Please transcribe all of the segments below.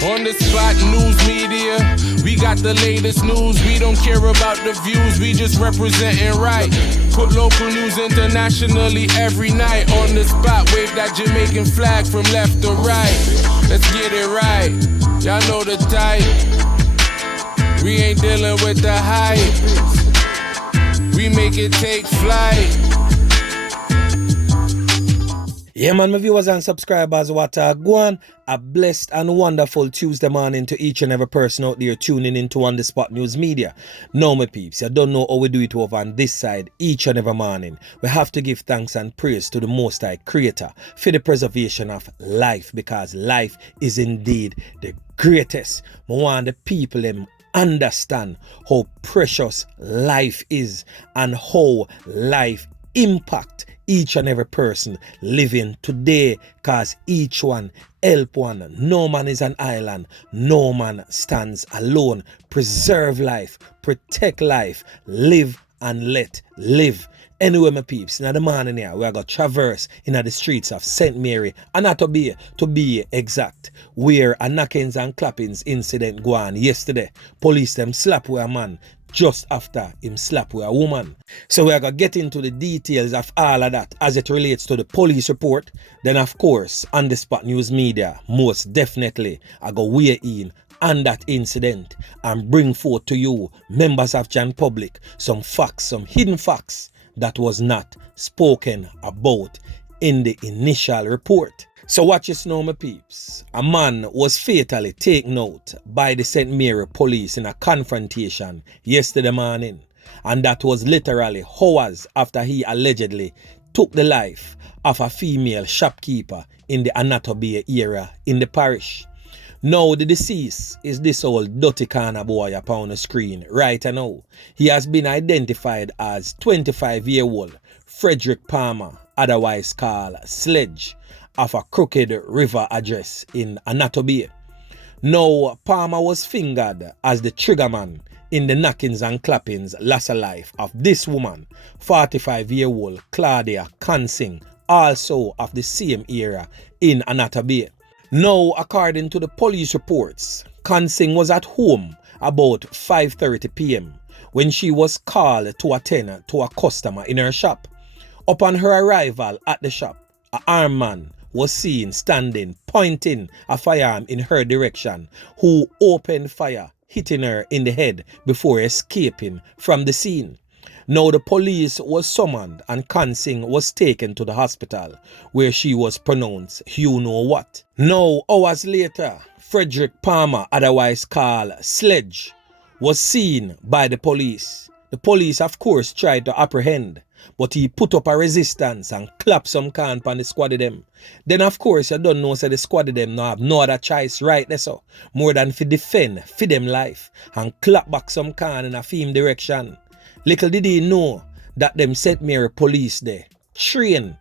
On the spot news media, we got the latest news. We don't care about the views, we just representing right. Put local news internationally every night. On the spot, wave that Jamaican flag from left to right. Let's get it right, y'all know the type. We ain't dealing with the hype. We make it take flight. Yeah, man, my viewers and subscribers, what a blessed and wonderful Tuesday morning to each and every person out there tuning into On The Spot News Media. Now, my peeps, you don't know how we do it over on this side each and every morning. We have to give thanks and praise to the Most High Creator for the preservation of life, because life is indeed the greatest. We want the people understand how precious life is and how life impacts each and every person living today, cause each one help one. No man is an island, no man stands alone. Preserve life, protect life, live and let live. Anyway, my peeps, in the morning here, we are going to traverse in the streets of St. Mary, Annotto to be exact, where a knockings and clappings incident go on yesterday. Police them slap with a man just after him slap with a woman. So we are going to get into the details of all of that as it relates to the police report. Then, of course, On The Spot News Media, most definitely, I go weigh in on that incident and bring forth to you, members of Jan Public, some facts, some hidden facts that was not spoken about in the initial report. So watch this now, my peeps. A man was fatally taken out by the St. Mary police in a confrontation yesterday morning. And that was literally hours after he allegedly took the life of a female shopkeeper in the Annotto area in the parish. Now the deceased is this old Dutty kind of boy upon the screen right now. He has been identified as 25-year-old Frederick Palmer, otherwise called Sledge, of a Crooked River address in Annotto. Now, Palmer was fingered as the triggerman in the knockings and clappings loss of life of this woman, 45-year-old Claudia, also of the same area in Annotto. Now, according to the police reports, Consing was at home about 5:30 p.m. when she was called to attend to a customer in her shop. Upon her arrival at the shop, an armed man was seen standing, pointing a firearm in her direction, who opened fire, hitting her in the head before escaping from the scene. Now the police was summoned and Consing was taken to the hospital, where she was pronounced you know what. Now, hours later, Frederick Palmer, otherwise called Sledge, was seen by the police. The police, of course, tried to apprehend, but he put up a resistance and clapped some can on the squad of them. Then, of course, you don't know, so the squad of them no have no other choice right there, so more than to defend for them life and clap back some can in a film direction. Little did he know that them St. Mary police there train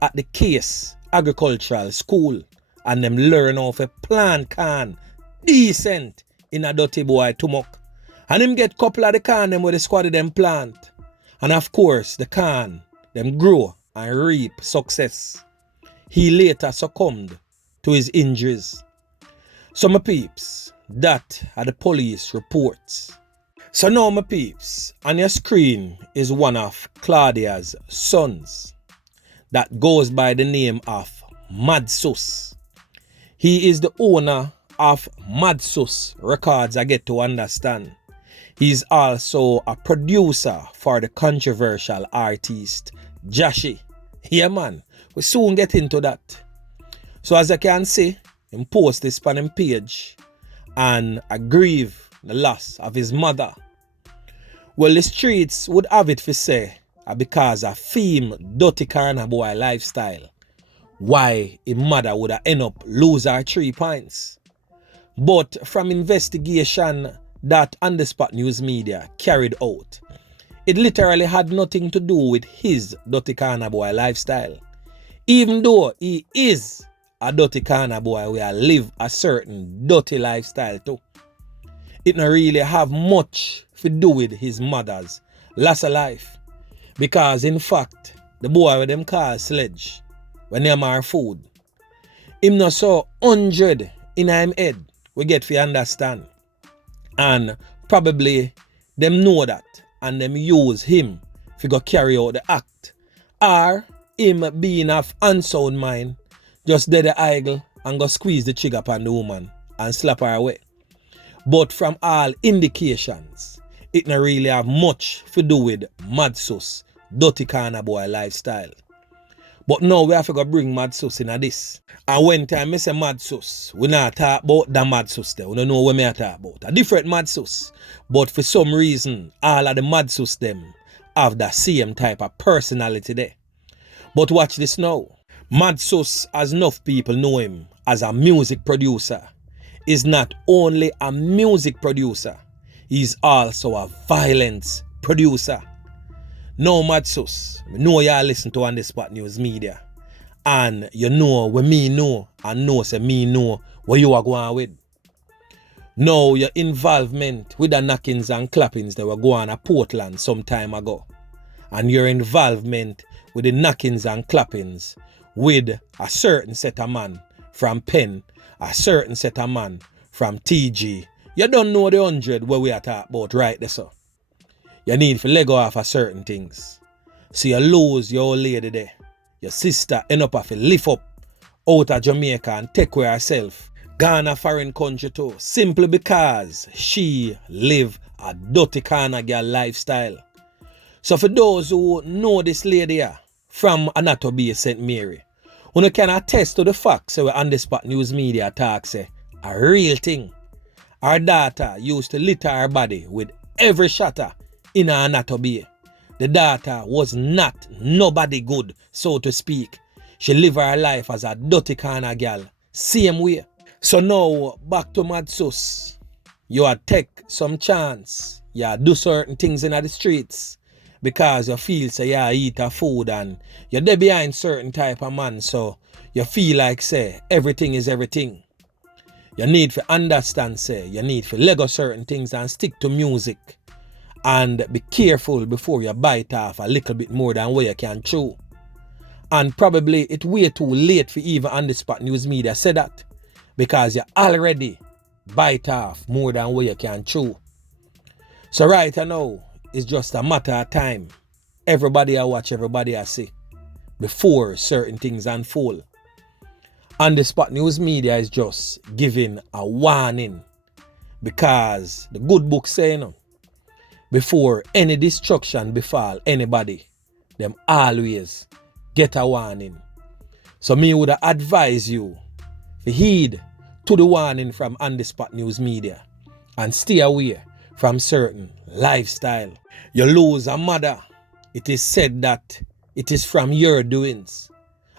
at the Case Agricultural School, and them learn how to plant can decent in a dirty boy tumok. And him get couple of the can them where the squad of them plant. And of course, the can, them grow and reap success. He later succumbed to his injuries. So my peeps, that are the police reports. So now my peeps, on your screen is one of Claudia's sons that goes by the name of Madsus. He is the owner of Madsus Records, I get to understand. He's also a producer for the controversial artist Jashi. Yeah man, we soon get into that. So as I can see, him post this on him page and I grieve the loss of his mother. Well, the streets would have it for say because of theme Dutty kind boy lifestyle, why his mother would have end up lose her 3 points. But from investigation that On The Spot News Media carried out, it literally had nothing to do with his Dutty kind boy lifestyle. Even though he is a Dutty kind boy where live a certain dirty lifestyle too, it not really have much to do with his mother's loss of life. Because in fact, the boy with them call Sledge, when them are food, him not saw 100 in him head we get to understand. And probably them know that and them use him to go carry out the act. Or him being of unsound mind, just dead the idle and go squeeze the trigger upon the woman and slap her away. But from all indications, it not really have much to do with Mad Sus, Dutty Corner Boy lifestyle. But now we have to go bring Mad Sus in this. And when time I say Mad Sus, we not talk about the Mad Sus there. We don't know what I talk about. A different Mad Sus. But for some reason, all of the Mad Sus them have the same type of personality there. But watch this now. Mad Sus, as enough people know him as a music producer, is not only a music producer, he's also a violence producer. Now Mad Sus, we know y'all listen to On The Spot News Media. And you know what me know and know say me know what you are going with. Now your involvement with the knockings and clappings that were going to Portland some time ago. And your involvement with the knockings and clappings with a certain set of man from Penn, a certain set of man from TG. You don't know the 100 where we are talking about right there, so. You need to let go off of certain things. So you lose your old lady there. Your sister end up have to lift up out of Jamaica and take care of herself. Gone a foreign country too. Simply because she live a dirty corner girl lifestyle. So for those who know this lady here, from Annotto Bay, St. Mary, you can attest to the fact so we On The Spot News Media talk say a real thing. Our daughter used to litter her body with every shatter in her Annotto Bay. The daughter was not nobody good, so to speak. She lived her life as a dirty corner girl, same way. So now, back to Mad Sus. You had take some chance. You do certain things in the streets because you feel say you eat a food and you're there behind certain type of man, so you feel like say everything is everything. You need to understand say you need to let go certain things and stick to music. And be careful before you bite off a little bit more than what you can chew. And probably it's way too late for even On The Spot News Media say that. Because you already bite off more than what you can chew. So right now, it's just a matter of time. Everybody I watch, everybody I see. Before certain things unfold. On The Spot News Media is just giving a warning. Because the good book say, you know, before any destruction befall anybody, them always get a warning. So me would advise you to heed to the warning from On The Spot News Media and stay away from certain lifestyle. You lose a mother, it is said that it is from your doings.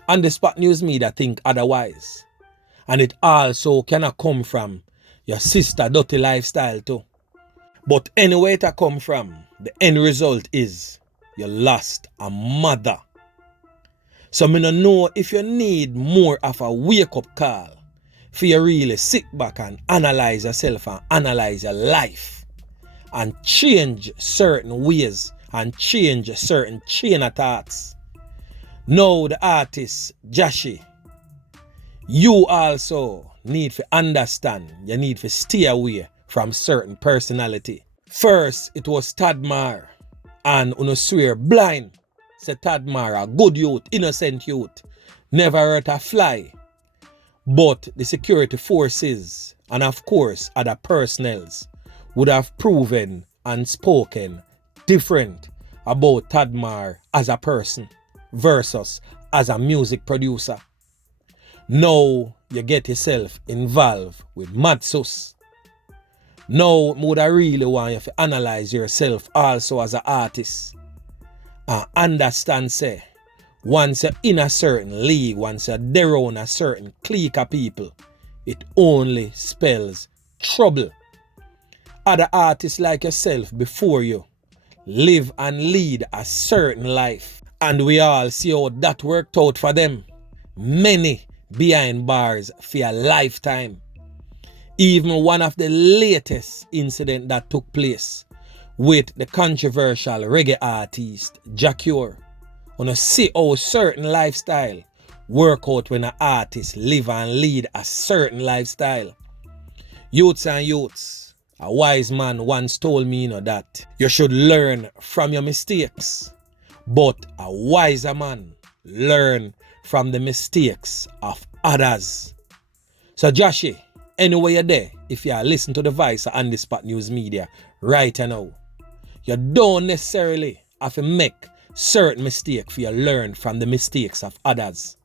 On The Spot News Media think otherwise. And it also cannot come from your sister dirty lifestyle too. But anyway it come from, the end result is you lost a mother. So me don't know if you need more of a wake-up call for you really sit back and analyze yourself and analyze your life and change certain ways and change certain chain of thoughts. Now the artist, Jashi, you also need to understand, you need to stay away from certain personality. First, it was Tadmar, and uno swear blind. Say Tadmar, a good youth, innocent youth, never hurt a fly. But the security forces, and of course other personnels, would have proven and spoken different about Tadmar as a person versus as a music producer. Now you get yourself involved with Mad Sus. Now, I would really want you to analyze yourself also as an artist. And understand, say, once you're in a certain league, once you're there on a certain clique of people, it only spells trouble. Other artists like yourself before you live and lead a certain life. And we all see how that worked out for them. Many behind bars for a lifetime. Even one of the latest incident that took place with the controversial reggae artist Jacure. On a see how certain lifestyle work out when an artist live and lead a certain lifestyle. Youths and youths, a wise man once told me that you should learn from your mistakes, but a wiser man learn from the mistakes of others. So Joshy, anywhere you're there, if you listen to the voice of On The Spot News Media right now, you don't necessarily have to make certain mistakes for you learn from the mistakes of others.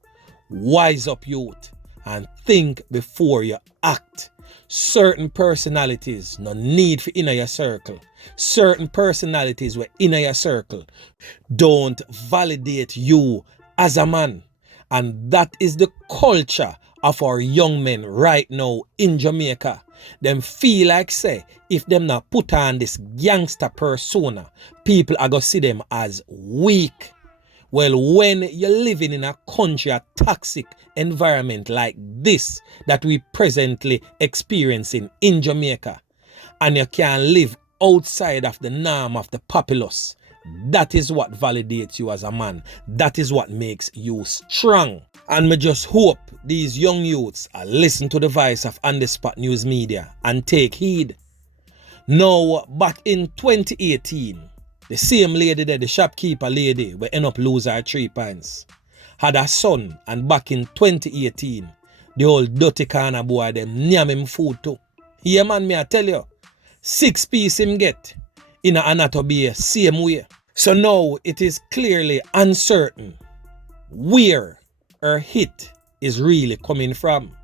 Wise up, youth, and think before you act. Certain personalities no need for inner your circle. Certain personalities were inner your circle don't validate you as a man. And that is the culture of our young men right now in Jamaica. Them feel like say if them not put on this gangster persona, people are gonna see them as weak. Well, when you're living in a country, a toxic environment like this that we presently experiencing in Jamaica, and you can live outside of the norm of the populace, that is what validates you as a man. That is what makes you strong. And me just hope these young youths listen to the voice of On The Spot News Media and take heed. Now, back in 2018, the same lady there, the shopkeeper lady, we end up losing her 3 pints, had a son, and back in 2018, the old Dutty corner boy, them name him food too. Yeah man, me I tell you, 6 piece him get in a Annotto beer, same way. So now it is clearly uncertain where her hit is really coming from.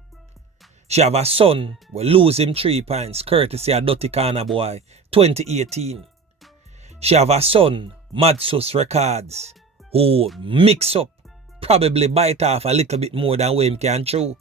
She have a son, we lose him 3 pints, courtesy of Dutty corner boy, 2018. She have a son, Madsus Records, who mix up, probably bite off a little bit more than what him can chew.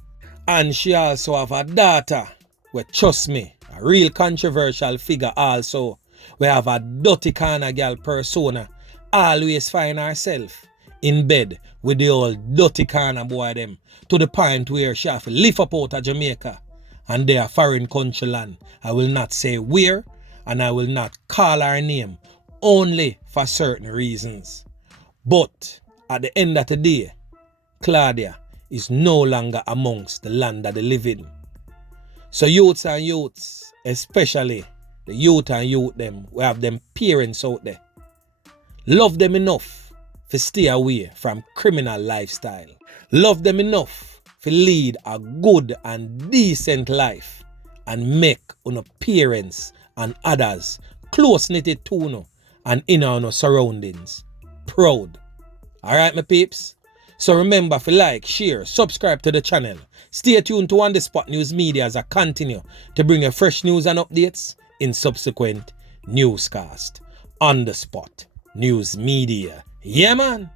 And she also have a daughter, where trust me, a real controversial figure also. We have a Dutty corner girl persona, always find herself in bed with the old Dutty corner boy them, to the point where she have to lift up out of Jamaica and they are foreign country land. I will not say where, and I will not call her name, only for certain reasons. But at the end of the day, Claudia is no longer amongst the land that they live in. So youths and youths, especially the youth and youth them, we have them parents out there, love them enough to stay away from criminal lifestyle. Love them enough to lead a good and decent life and make on parents and others close-knitted to you and in our surroundings proud. Alright my peeps? So remember to like, share, subscribe to the channel. Stay tuned to On The Spot News Media as I continue to bring you fresh news and updates in subsequent newscast. On The Spot News Media. Yeah man!